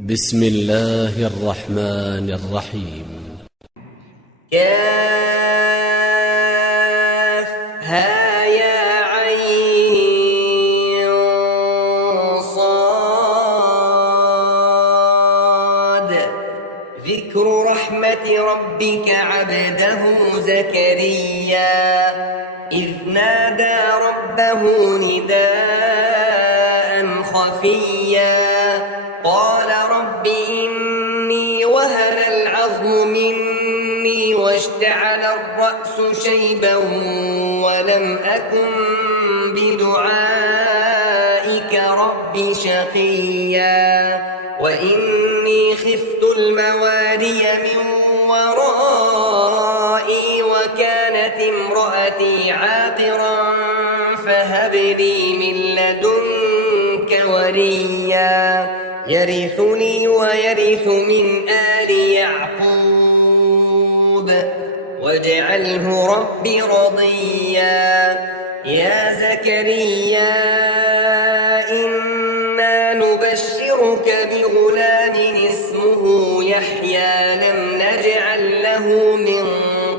بسم الله الرحمن الرحيم. كافها يا عين صاد. ذكر رحمة ربك عبده زكريا إذ نادى ربه نداء خفيا قال رب إني وهن العظم مني واشتعل الرأس شيبا ولم أكن بدعائك رب شقيا وإني خفت الموالي من ورائي وكانت امرأتي عاقرا فهب لي من لدنك وليا يرثني ويرث من آل يعقوب واجعله رب رضيا. يا زكريا إنا نبشرك بغلام اسمه يحيى لم نجعل له من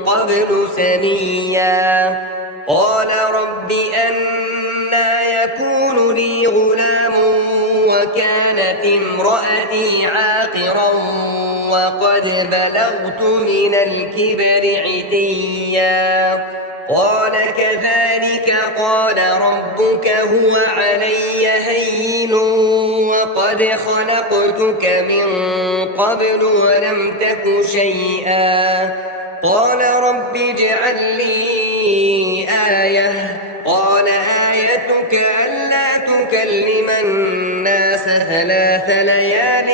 قبل سميا قال رب أنى يكون لي غلام وكانت امرأتي عاقرا وقد بلغت من الكبر عتيا قال كذلك قال ربك هو علي هين وقد خلقتك من قبل ولم تك شيئا قال رب اجعل لي آية قال آيتك ألا تكلم الناس 3 ليال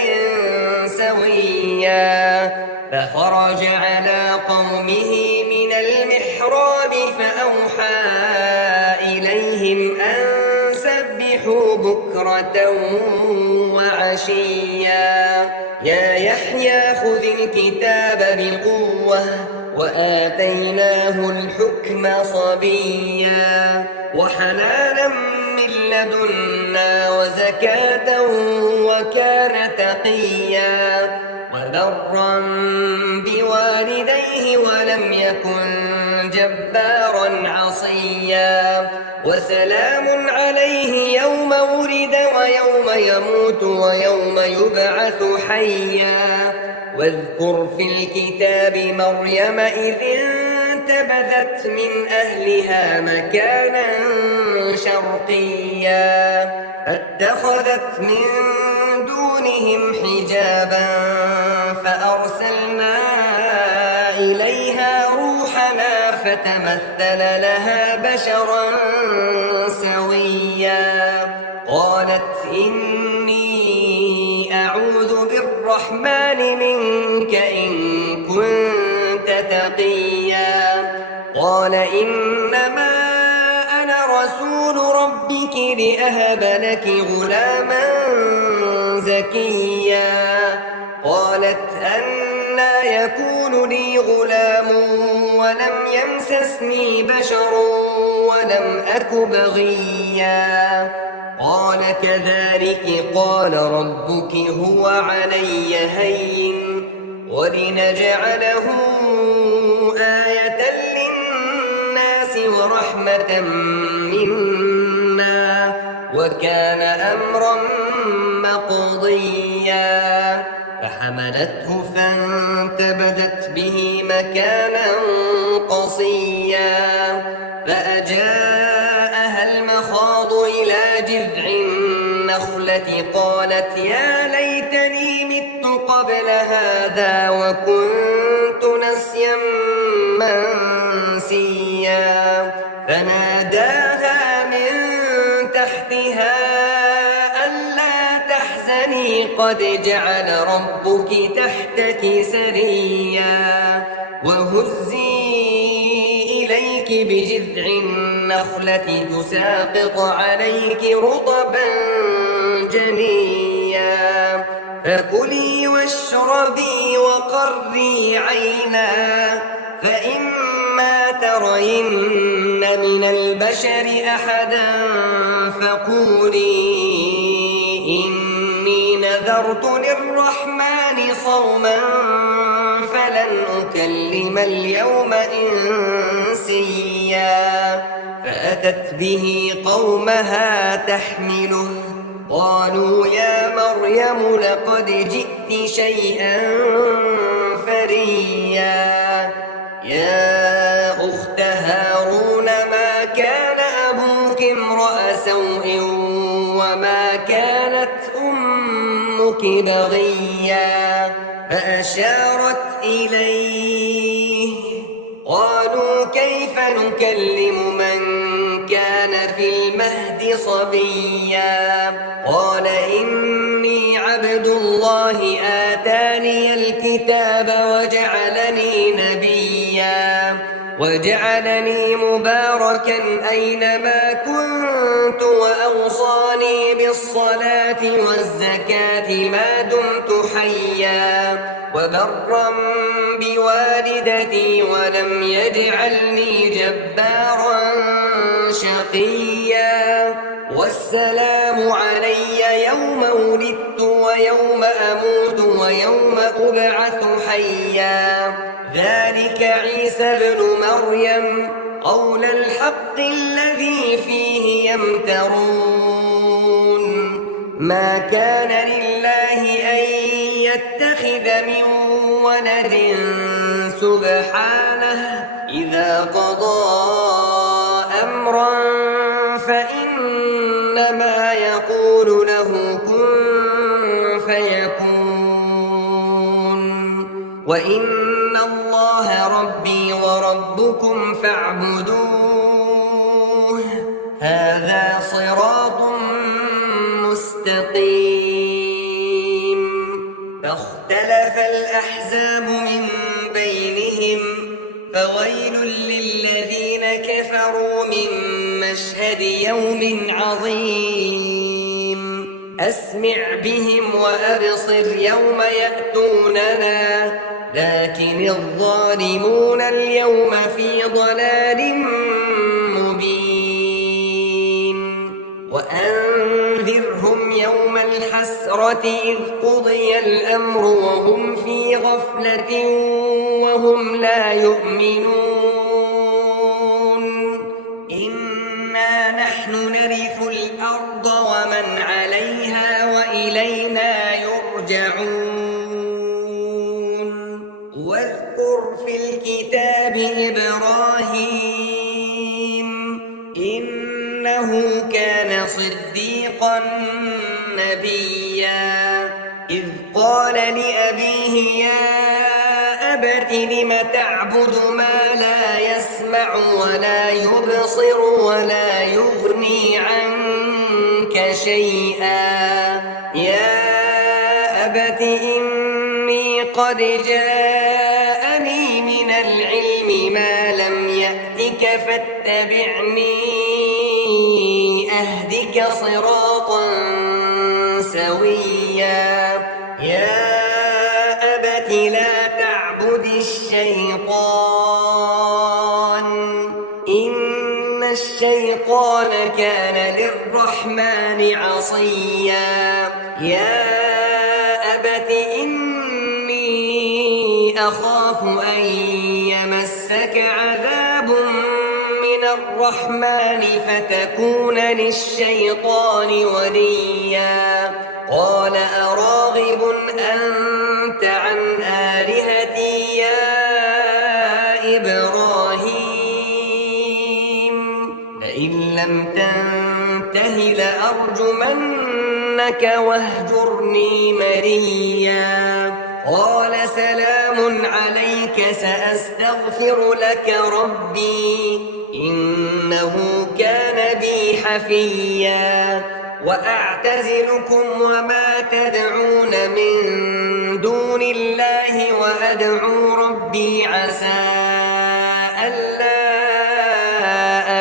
سويا فخرج على قومه من المحراب فأوحى إليهم أن سبحوا بكرة وعشيا يا يحيى خذ الكتاب بقوة وآتيناه الحكم صبيا وحنانا من لدنا وزكاة وكان تقيا وبرا بوالديه ولم يكن جبارا عصيا وسلام عليه يوم ولد ويوم يموت ويوم يبعث حيا واذكر في الكتاب مريم إذ انتبذت من أهلها مكانا شرقيا فاتخذت من دونهم حجابا فأرسلنا إليها روحنا فتمثل لها بشرا سويا قالت إني أعوذ بالرحمن منك إن كنت تقيا قال إنما أنا رسول ربك لأهب لك غلاما زكيا قالت أنى يكون لي غلام ولم يمسسني بشر ولم أك بغيا قال كذلك قال ربك هو علي هين ولنجعله آية للناس ورحمة منا وكان أمرا مقضيا فحملته فانتبذت به مكانا قصيا فأجاءها المخاض إلى جذع النخلة قالت يا ليتني مت قبل هذا وكنت نسيا منسيا فناداها من تحتها ألا تحزني قد جعل ربك تحتك سريا وهزي إليك بجذع النخلة تساقط عليك رطبا جنيا فكلي واشربي وقري عينا فإما ترين من البشر أحدا فقولي إني نذرت نذرت للرحمن صوما فلن أكلم اليوم إنسيا فأتت به قومها تحمله قالوا يا مريم لقد جئت شيئا فريا يا أخت هارون ما كان أبوك امرأ سوء وما كانت أمك بغيا فأشارت إليه قالوا كيف نكلم من كان في المهد صبيا قال إني عبد الله آتاني الكتاب وجعلني مباركا أينما كنت وأوصاني بالصلاة والزكاة ما دمت حيا وبرا بوالدتي ولم يجعلني جبارا شقيا والسلام علي يوم ولدت ويوم أموت ويوم أبعث حيا ذلك عيسى ابن مريم قول الحق الذي فيه يمترون ما كان لله أن يتخذ من ولد سبحانه إذا قضى أمرا فإنما يقول له كن فيكون وإن الله ربي وربكم فاعبدوه هذا صراط مستقيم فاختلف الأحزاب من بينهم فويل للذين كفروا من مشهد يوم عظيم أسمع بهم وأبصر يوم يأتوننا لكن الظالمون اليوم في ضلال مبين وأنذرهم يوم الحسرة إذ قضي الأمر وهم في غفلة وهم لا يؤمنون إنا نحن نرث الأرض ومن عليها وإلينا يرجعون واذكر في الكتاب إبراهيم إنه كان صديقا نبيا إذ قال لأبيه يا أبت لم تعبد ما لا يسمع ولا يبصر ولا يغني عنك شيئا يا أبت إني قد جاءني من العلم ما لم يأتك فاتبعني أهدك صراطا سويا يا أبت لا تعبد الشيطان إن الشيطان كان للرحمن عصيا يا أبت إني أخاف أن يمسك عذاب من الرحمن فتكون للشيطان وليا قال أراغب أنت عن آلهتي يا إبراهيم لئن لم تنته لأرجمنك واهجرني مليا قال سلام عليك سأستغفر لك ربي إنه كان بي حفيا وأعتزلكم وما تدعون من دون الله وأدعو ربي عسى ألا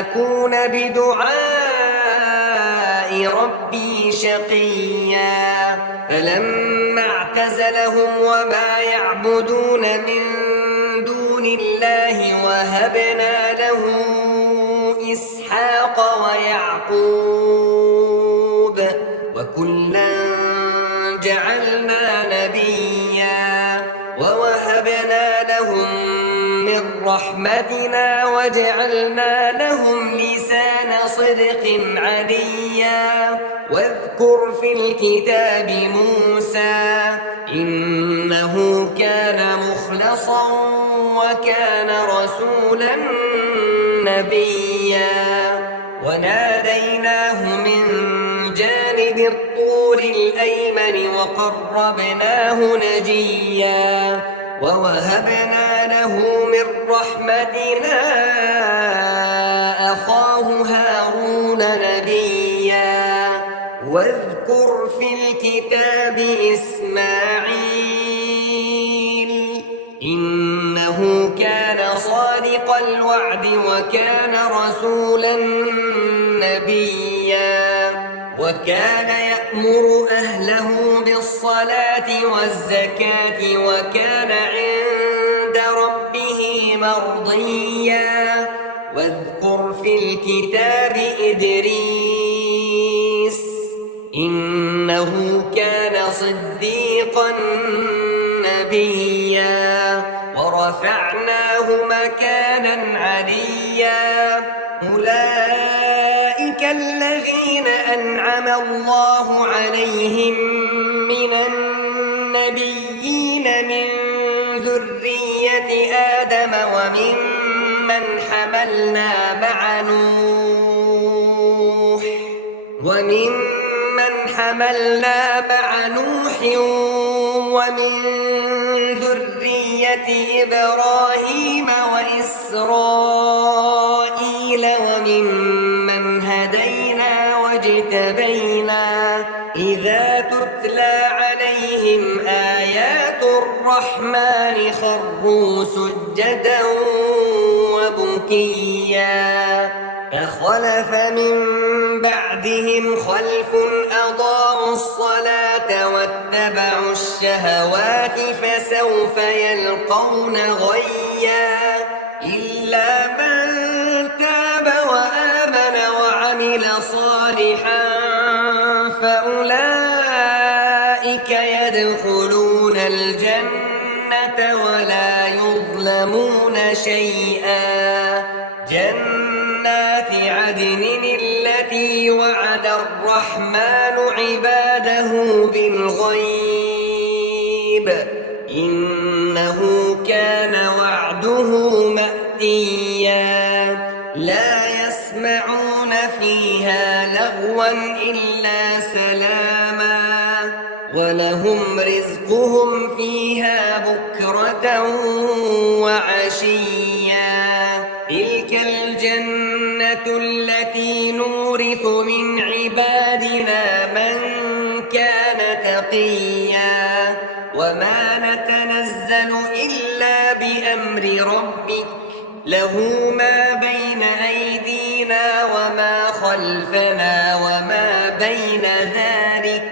أكون بدعاء ربي شقيا فلما اعتزلهم وما يعبدون من دون الله وهبنا له إسحاق ويعقوب وكلا جعلنا رحمتنا وجعلنا لهم لسان صدق عليا. واذكر في الكتاب موسى إنه كان مخلصا وكان رسولا نبيا. وناديناه من جانب الطور الأيمن وقربناه نجيا. ووهبنا له من رحمتنا أخاه هارون نبيا. واذكر في الكتاب إسماعيل إنه كان صادق الوعد وكان رسولا نبيا. وكان يأمر أهله بالصلاة والزكاة وكان عند ربه مرضيا. واذكر في الكتاب إدريس إنه كان صديقا نبيا. ورفعناه مكانا عليا. أولئك الذين أنعم الله عليهم من النبيين من ذرية آدم وممن حملنا مع نوح ومن ذرية إبراهيم وإسرائيل وممن هدينا واجتبينا. إذا تتلى عليهم آيات الرحمن خروا سجدا وبكيا. فخلف من بعدهم خلف أضاعوا الصلاة واتبعوا الشهوات فسوف يلقون غيا. إلا من تاب وآمن وعمل صالحا فأولئك يدخلون الجنة ولا يظلمون شيئا. جنات عدن التي وعد الرحمن عباده بالغيب إنه كان وعده مأتيا. لا يسمعون فيها لغوا إلا سلاما ولهم رزقهم فيها بكرة وعشيا. تلك الجنة التي نورث من عبادنا من كان تقيا. وما نتنزل إلا بأمر ربك له ما بين أيدينا وما خلفنا وما بين ذلك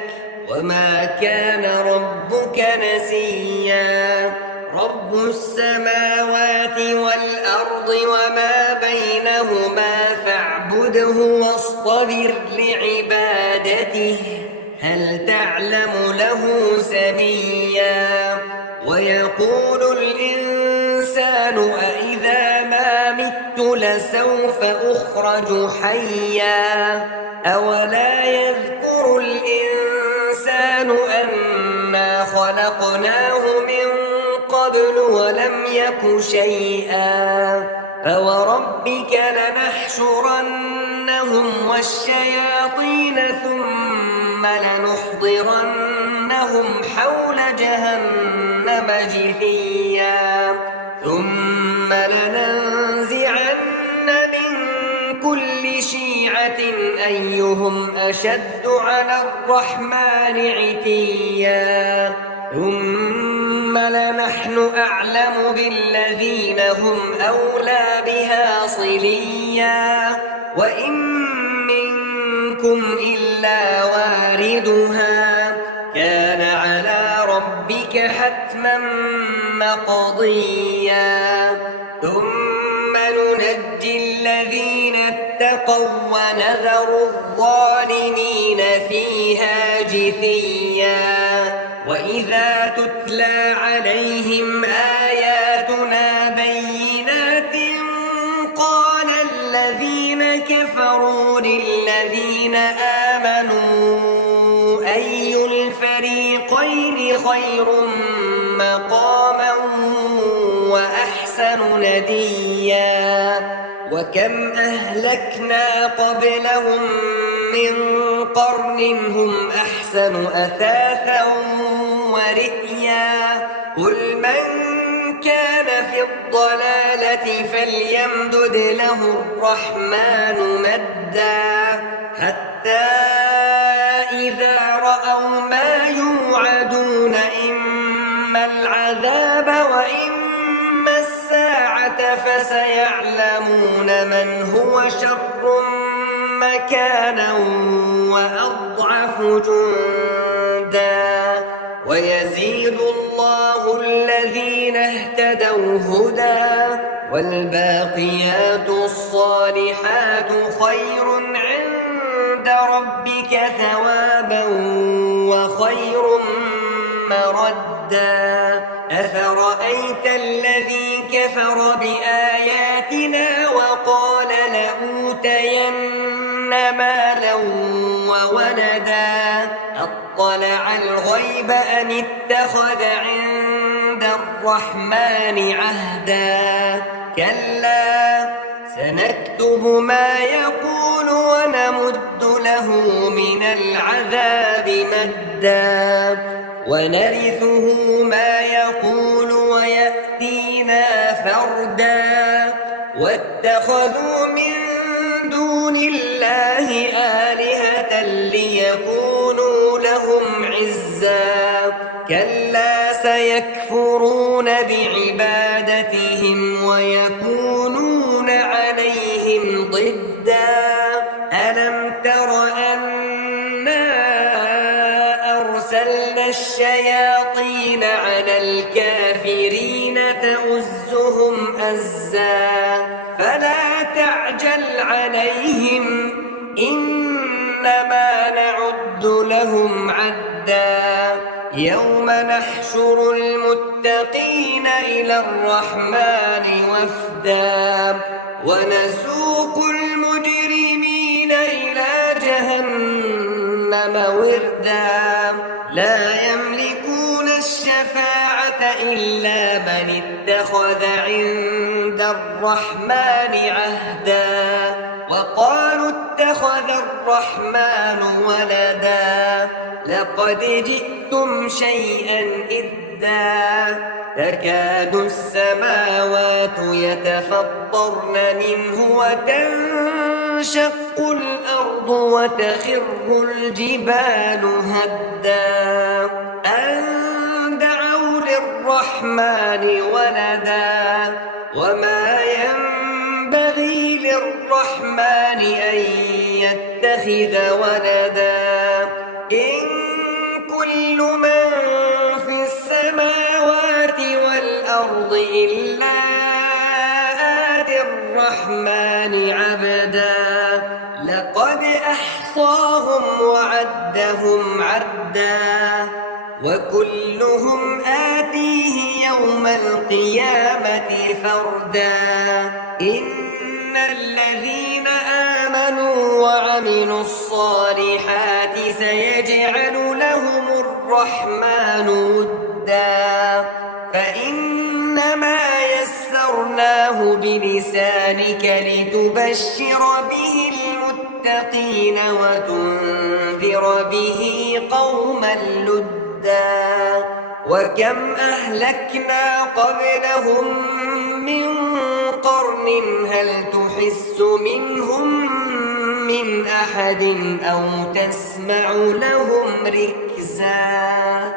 وما كان ربك نسيا. رب السماوات والأرض وما بينهما فاعبده واصطبر لعبادته هل تعلم له سميا. ويقول الإنسان أإذا ما مت لسوف أخرج حيا. أولا يذكر الإنسان أنا خلقناه من قبل ولم يك شيئا. فوربك لنحشرنهم والشياطين ثم لنحضرنهم حول جهنم جثيا. ثم لننزعن من كل شيعة أيهم أشد على الرحمن عتيا. ثم لنحن أعلم بالذين هم أولى بها صليا. وإن منكم إلا واردها كان على ربك حتما مقضيا. ثم ننجي الذين اتقوا ونذر الظالمين فيها جثيا. وإذا تتلى عليهم آياتنا بينات الخير خير مقاما وأحسن نديا وكم أهلكنا قبلهم من قرن هم أحسن أثاثا ورئيا قل من كان في الضلالة فليمدد له الرحمن مدا حتى إذا رأوا ما يوعدون إما العذاب وإما الساعة فسيعلمون من هو شر مكانا وأضعف جندا ويزيد الله الذين اهتدوا هدى والباقيات الصالحات خير عند ربك ثوابا وخير مردا أفرأيت الذي كفر بآياتنا وقال لأوتين مالا وولدا أطلع الغيب أم اتخذ عند الرحمن عهدا كلا سنكتب ما يقول ونمد له من العذاب مدا ونرثه ما يقول ويأتينا فردا واتخذوا من دون الله آلهة ليكونوا لهم عزا كلا سيكفرون بعبادتهم ويكونون عليهم ضدا ألم تر أنا أرسلنا الشياطين على الكافرين تؤزهم أزا فلا تعجل عليهم إنما نعد لهم عدا يوم نحشر المتقين إلى الرحمن وفدا ونسوق المجرمين إلى جهنم وردا لا يملكون الشفاعة إلا من اتخذ عند الرحمن عهدا وقالوا اتخذ الرحمن ولدا لقد جئتم شيئا إدا تكاد السماوات يتفطرن منه وتنشق الأرض وتخر الجبال هدا أن دعوا للرحمن ولدا وما ينبغي للرحمن أن يتخذ ولدا إن كل من في السماوات والأرض إلا آتي الرحمن عبدا لقد أحصاهم وعدهم عدا وكلهم آتيه يوم القيامة فردا إن الذين آمنوا وعملوا الصالحات سيجعل لهم الرحمن ودا فإنما يسرناه بلسانك لتبشر به المتقين وتنذر به قوما لدا وكم أهلكنا قبلهم من قرن هل تحس منهم من أحد أو تسمع لهم ركزا